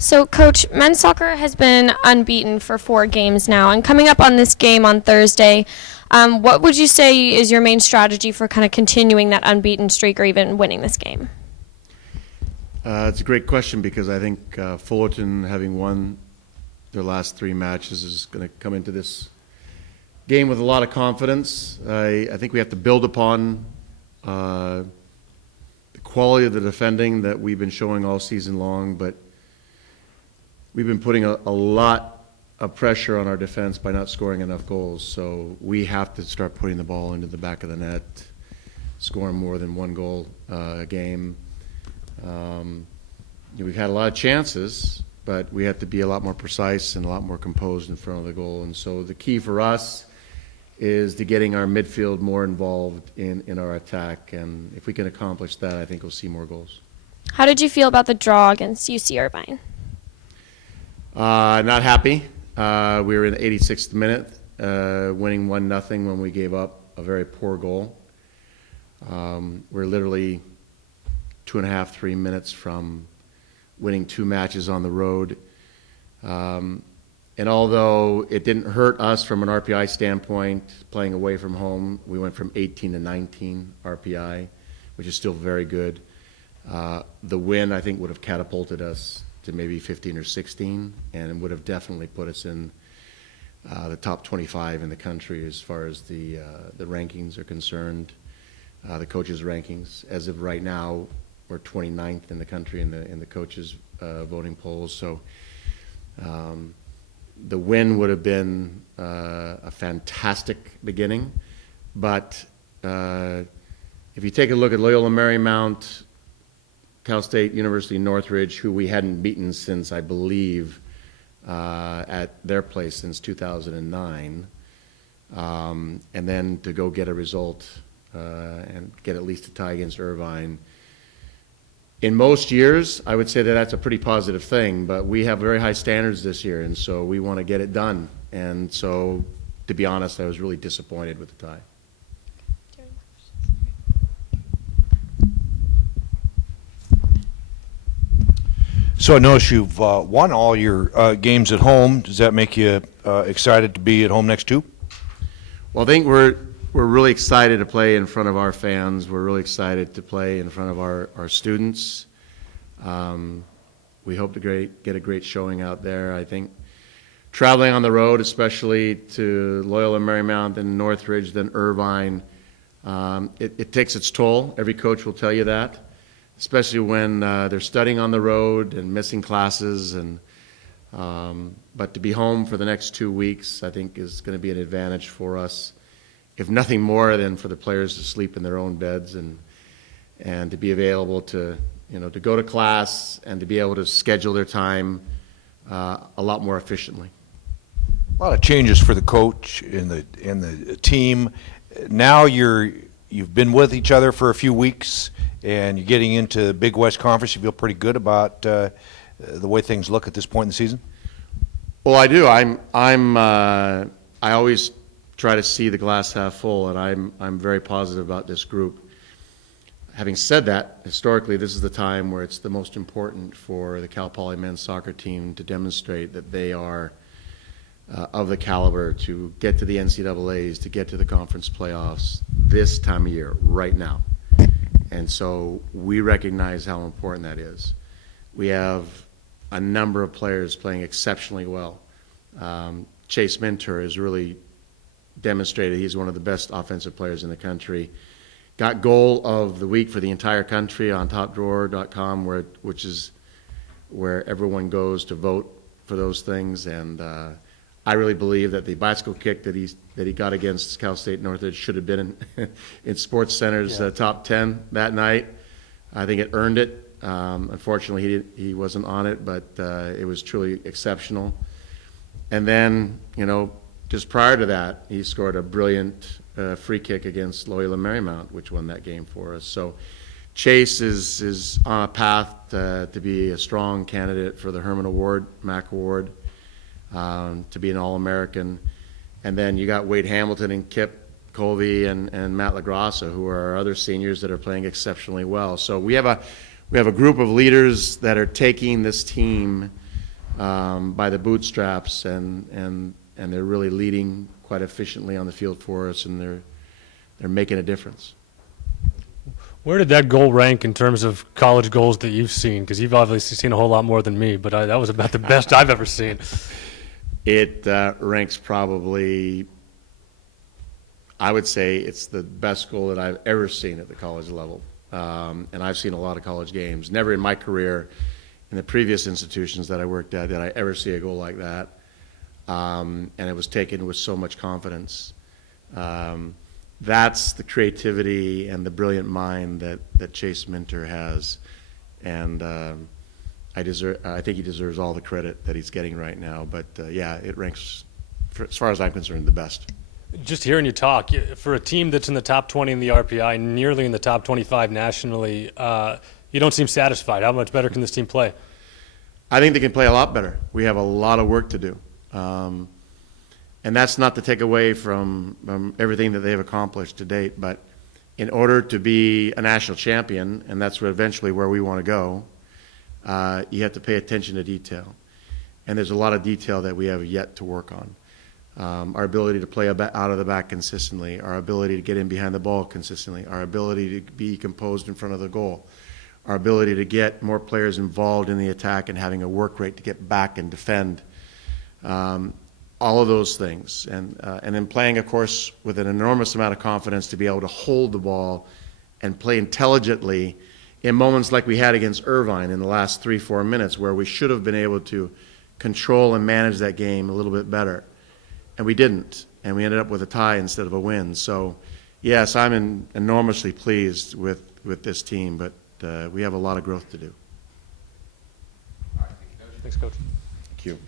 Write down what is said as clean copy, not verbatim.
So, Coach, men's soccer has been unbeaten for 4 games now, and coming up on this game on Thursday, what would you say is your main strategy for kind of continuing that unbeaten streak or even winning this game? It's a great question because I think Fullerton, having won their last 3 matches, is going to come into this game with a lot of confidence. I think we have to build upon the quality of the defending that we've been showing all season long, but we've been putting a lot of pressure on our defense by not scoring enough goals. So we have to start putting the ball into the back of the net, scoring more than 1 goal a game. We've had a lot of chances, but we have to be a lot more precise and a lot more composed in front of the goal. And so the key for us is to getting our midfield more involved in our attack. And if we can accomplish that, I think we'll see more goals. How did you feel about the draw against UC Irvine? Not happy. We were in the 86th minute, winning 1-0 when we gave up a very poor goal. We're literally 2.5, 3 minutes from winning 2 matches on the road. And although it didn't hurt us from an RPI standpoint, playing away from home, we went from 18 to 19 RPI, which is still very good. The win, I think, would have catapulted us to maybe 15 or 16, and would have definitely put us in the top 25 in the country as far as the rankings are concerned, the coaches' rankings. As of right now, we're 29th in the country in the coaches' voting polls. So the win would have been a fantastic beginning, but if you take a look at Loyola Marymount, Cal State, University Northridge, who we hadn't beaten since, I believe, at their place since 2009, and then to go get a result and get at least a tie against Irvine. In most years, I would say that that's a pretty positive thing, but we have very high standards this year, and so we want to get it done. And so, to be honest, I was really disappointed with the tie. So I notice you've won all your games at home. Does that make you excited to be at home next too? Well, I think we're really excited to play in front of our fans. We're really excited to play in front of our students. We hope to get a great showing out there. I think traveling on the road, especially to Loyola Marymount, then Northridge, then Irvine, it takes its toll. Every coach will tell you that, especially when they're studying on the road and missing classes. But to be home for the next 2 weeks, I think, is going to be an advantage for us, if nothing more than for the players to sleep in their own beds and to be available to go to class and to be able to schedule their time a lot more efficiently. A lot of changes for the coach and the team. Now you've been with each other for a few weeks, and you're getting into the Big West Conference. You feel pretty good about the way things look at this point in the season? Well, I do. I always try to see the glass half full, and I'm very positive about this group. Having said that, historically, this is the time where it's the most important for the Cal Poly men's soccer team to demonstrate that they are of the caliber to get to the NCAAs, to get to the conference playoffs this time of year, right now. And so we recognize how important that is. We have a number of players playing exceptionally well. Chase Minter has really demonstrated he's one of the best offensive players in the country. Got goal of the week for the entire country on topdrawer.com, which is where everyone goes to vote for those things. And I really believe that the bicycle kick that he got against Cal State Northridge should have been in Sports Center's top 10 that night. I think it earned it. Unfortunately, he wasn't on it, but it was truly exceptional. And then, just prior to that, he scored a brilliant free kick against Loyola Marymount, which won that game for us. So Chase is on a path to be a strong candidate for the Herman Award, MAC Award, to be an All-American. And then you got Wade Hamilton and Kip Colby and Matt LaGrassa, who are our other seniors that are playing exceptionally well. So we have a group of leaders that are taking this team by the bootstraps, and they're really leading quite efficiently on the field for us, and they're making a difference. Where did that goal rank in terms of college goals that you've seen? Because you've obviously seen a whole lot more than me, but that was about the best I've ever seen. It ranks probably, I would say it's the best goal that I've ever seen at the college level. And I've seen a lot of college games. Never in my career, in the previous institutions that I worked at, did I ever see a goal like that. And it was taken with so much confidence. That's the creativity and the brilliant mind that Chase Minter has. And I think he deserves all the credit that he's getting right now. But yeah, it ranks, as far as I'm concerned, the best. Just hearing you talk, for a team that's in the top 20 in the RPI, nearly in the top 25 nationally, you don't seem satisfied. How much better can this team play? I think they can play a lot better. We have a lot of work to do. And that's not to take away from everything that they've accomplished to date, but in order to be a national champion, and that's eventually where we want to go, you have to pay attention to detail. And there's a lot of detail that we have yet to work on. Our ability to play out of the back consistently, our ability to get in behind the ball consistently, our ability to be composed in front of the goal, our ability to get more players involved in the attack and having a work rate to get back and defend. All of those things, and then playing, of course, with an enormous amount of confidence to be able to hold the ball and play intelligently in moments like we had against Irvine in the last 3-4 minutes, where we should have been able to control and manage that game a little bit better, and we didn't, and we ended up with a tie instead of a win. So, yes, I'm enormously pleased with this team, but we have a lot of growth to do. Thanks, Coach. Thank you.